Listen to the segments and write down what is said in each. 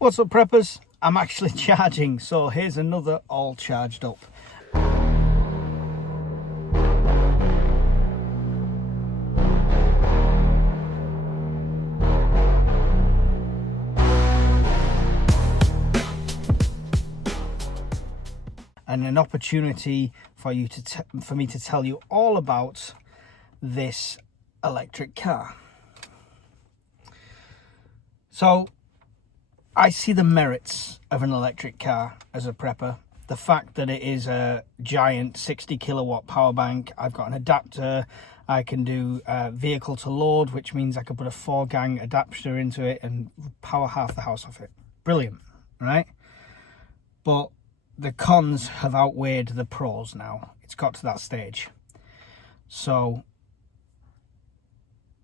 What's up, preppers? I'm actually charging, so here's another all charged up. And an opportunity for you for me to tell you all about this electric car. So I see the merits of an electric car as a prepper. The fact that it is a giant 60 kilowatt power bank. I've got an adapter. I can do vehicle to load, which means I can put a 4-gang adapter into it and power half the house off it. Brilliant, right? But the cons have outweighed the pros now. It's got to that stage. So,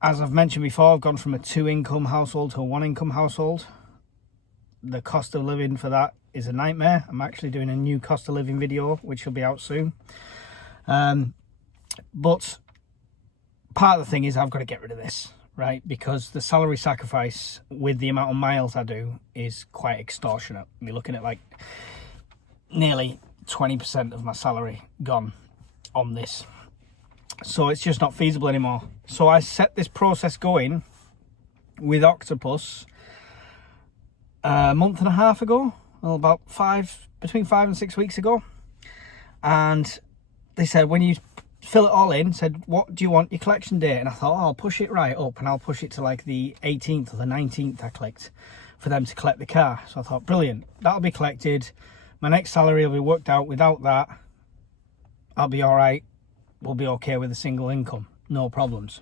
as I've mentioned before, I've gone from a 2-income household to a 1-income household. The cost of living for that is a nightmare. I'm actually doing a new cost of living video, which will be out soon. But part of the thing is I've got to get rid of this, right? Because the salary sacrifice with the amount of miles I do is quite extortionate. You're looking at like nearly 20% of my salary gone on this. So it's just not feasible anymore. So I set this process going with Octopus a month and a half ago, well, about between 5 and 6 weeks ago. And they said, when you fill it all in, said, what do you want your collection date? And I thought, oh, I'll push it right up and I'll push it to like the 18th or the 19th I clicked for them to collect the car. So I thought, brilliant, that'll be collected. My next salary will be worked out. Without that, I'll be all right. We'll be okay with a single income. No problems.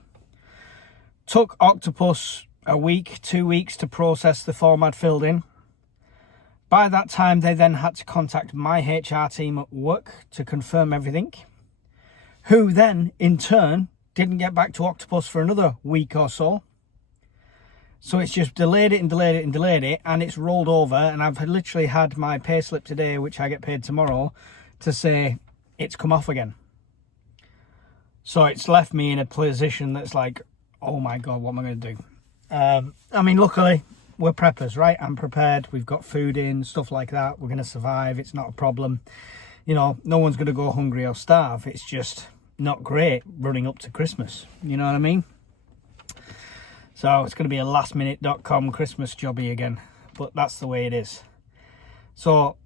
Took Octopus a week, 2 weeks to process the form I'd filled in. By that time, they then had to contact my HR team at work to confirm everything, who then, in turn, didn't get back to Octopus for another week or so. So it's just delayed it and delayed it and delayed it, and it's rolled over, and I've literally had my pay slip today, which I get paid tomorrow, to say it's come off again. So it's left me in a position that's like, oh my God, what am I going to do? I mean, luckily, we're preppers, right? I'm prepared. We've got food in, stuff like that. We're going to survive. It's not a problem. You know, no one's going to go hungry or starve. It's just not great running up to Christmas. You know what I mean? So it's going to be a lastminute.com Christmas jobby again, but that's the way it is. So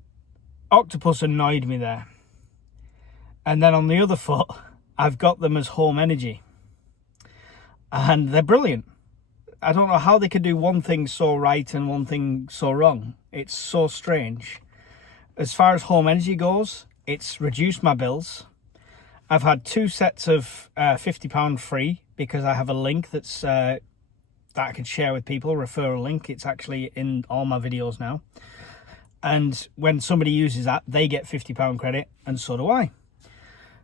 Octopus annoyed me there. And then on the other foot, I've got them as home energy. And they're brilliant. I don't know how they could do one thing so right and one thing so wrong. It's so strange. As far as home energy goes, it's reduced my bills. I've had 2 sets of £50 free because I have a link that's that I can share with people, referral link. It's actually in all my videos now. And when somebody uses that, they get £50 credit, and so do I.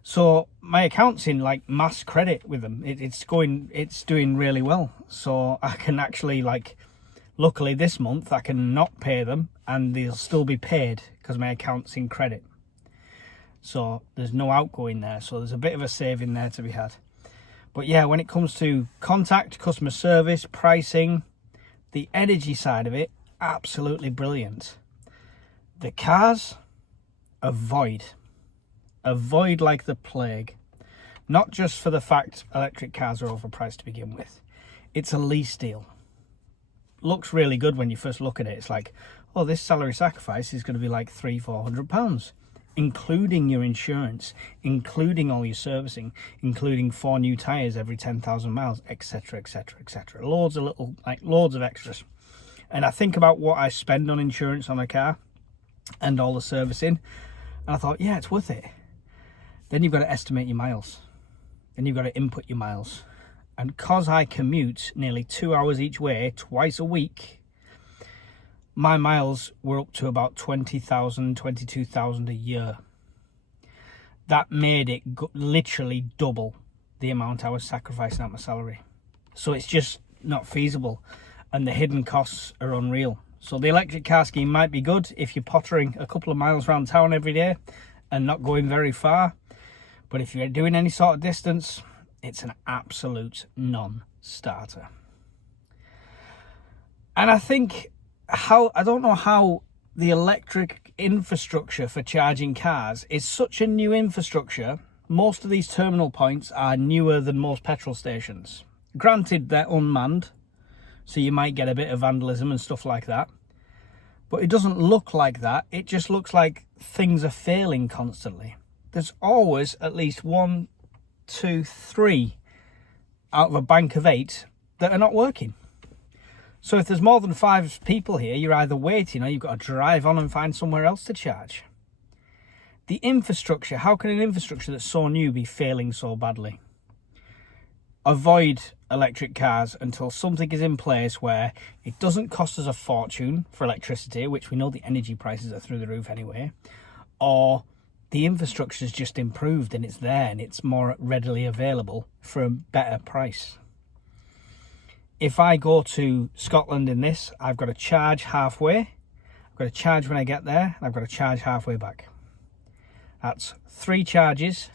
So my account's in like mass credit with them. It's doing really well. So I can actually, like, luckily this month I can not pay them and they'll still be paid because my account's in credit. So there's no outgoing there. So there's a bit of a saving there to be had. But yeah, when it comes to contact, customer service, pricing, the energy side of it, absolutely brilliant. The cars, avoid like the plague. Not just for the fact electric cars are overpriced to begin with. It's a lease deal. Looks really good when you first look at it. It's like, oh, this salary sacrifice is going to be like £300-400, including your insurance, including all your servicing, including 4 new tyres every 10,000 miles, etc, etc, etc. Loads of extras. And I think about what I spend on insurance on a car and all the servicing, and I thought, yeah, it's worth it. Then you've got to estimate your miles. Then you've got to input your miles. And because I commute nearly 2 hours each way, twice a week, my miles were up to about 20,000, 22,000 a year. That made it literally double the amount I was sacrificing out my salary. So it's just not feasible. And the hidden costs are unreal. So the electric car scheme might be good if you're pottering a couple of miles around town every day and not going very far. But if you're doing any sort of distance, it's an absolute non-starter. And I think I don't know how the electric infrastructure for charging cars is such a new infrastructure. Most of these terminal points are newer than most petrol stations. Granted, they're unmanned, so you might get a bit of vandalism and stuff like that. But it doesn't look like that. It just looks like things are failing constantly. There's always at least 1, 2, 3 out of a bank of 8 that are not working. So if there's more than 5 people here, you're either waiting or you've got to drive on and find somewhere else to charge. The infrastructure, how can an infrastructure that's so new be failing so badly? Avoid electric cars until something is in place where it doesn't cost us a fortune for electricity, which we know the energy prices are through the roof anyway, or the infrastructure is just improved and it's there and it's more readily available for a better price. If I go to Scotland in this, I've got to charge halfway, I've got to charge when I get there, and I've got to charge halfway back. That's 3 charges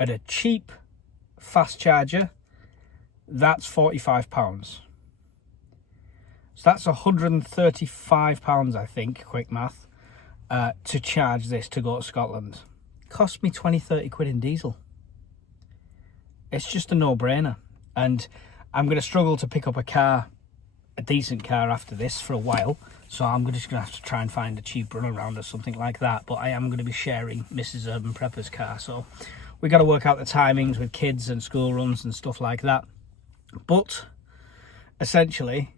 at a cheap fast charger. That's £45. So that's £135, I think, quick math, to charge this to go to Scotland. Cost me 20-30 quid in diesel. It's just a no-brainer. And I'm going to struggle to pick up a decent car after this for a while. So I'm just going to have to try and find a cheap runaround or something like that. But I am going to be sharing Mrs. Urban Prepper's car. So we got to work out the timings with kids and school runs and stuff like that. But essentially,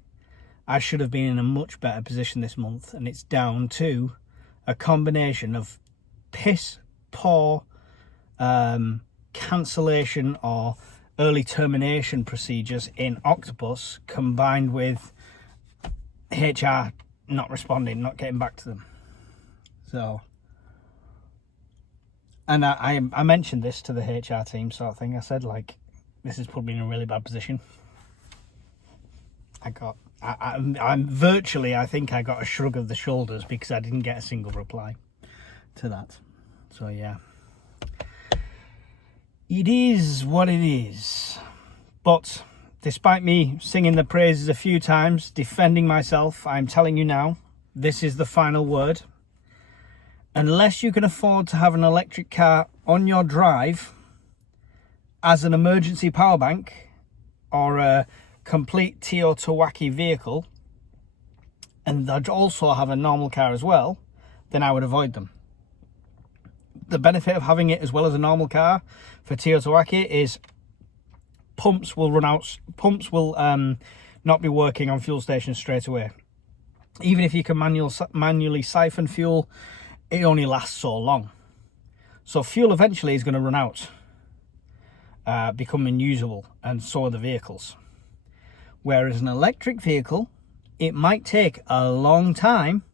I should have been in a much better position this month. And it's down to a combination of piss poor cancellation or early termination procedures in Octopus, combined with HR not responding, not getting back to them. So, and I mentioned this to the HR team, sort of thing. I said, like, this has put me in a really bad position. I'm virtually, I think I got a shrug of the shoulders because I didn't get a single reply to that. So yeah, it is what it is. But despite me singing the praises a few times, defending myself, I'm telling you now, this is the final word. Unless you can afford to have an electric car on your drive as an emergency power bank or a complete Teotihuacan vehicle, and they'd also have a normal car as well, then I would avoid them. The benefit of having it as well as a normal car for Teotihuacan is pumps will run out. Pumps will not be working on fuel stations straight away. Even if you can manually siphon fuel, it only lasts so long. So fuel eventually is going to run out, become unusable, and so are the vehicles. Whereas an electric vehicle, it might take a long time,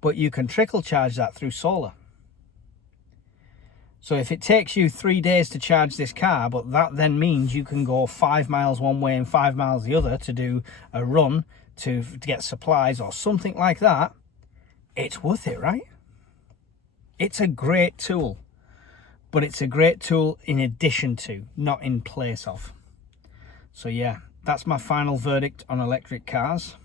but you can trickle charge that through solar. So if it takes you 3 days to charge this car, but that then means you can go 5 miles one way and 5 miles the other to do a run to get supplies or something like that, it's worth it, right? It's a great tool, but it's a great tool in addition to, not in place of. So yeah, that's my final verdict on electric cars.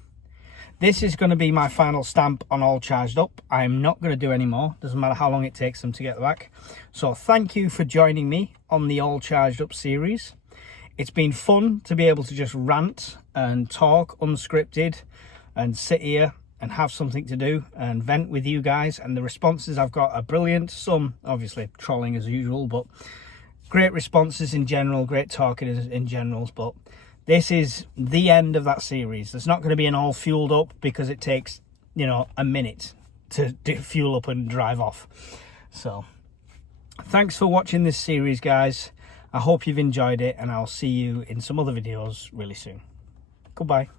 This is going to be my final stamp on all charged up. I'm not going to do any more. Doesn't matter how long it takes them to get back. So thank you for joining me on the all charged up series. It's been fun to be able to just rant and talk unscripted and sit here and have something to do and vent with you guys. And the responses I've got are brilliant. Some obviously trolling as usual, but great responses in general, great talking in generals. But this is the end of that series. There's not going to be an all fueled up because it takes, a minute to fuel up and drive off. So thanks for watching this series, guys. I hope you've enjoyed it, and I'll see you in some other videos really soon. Goodbye.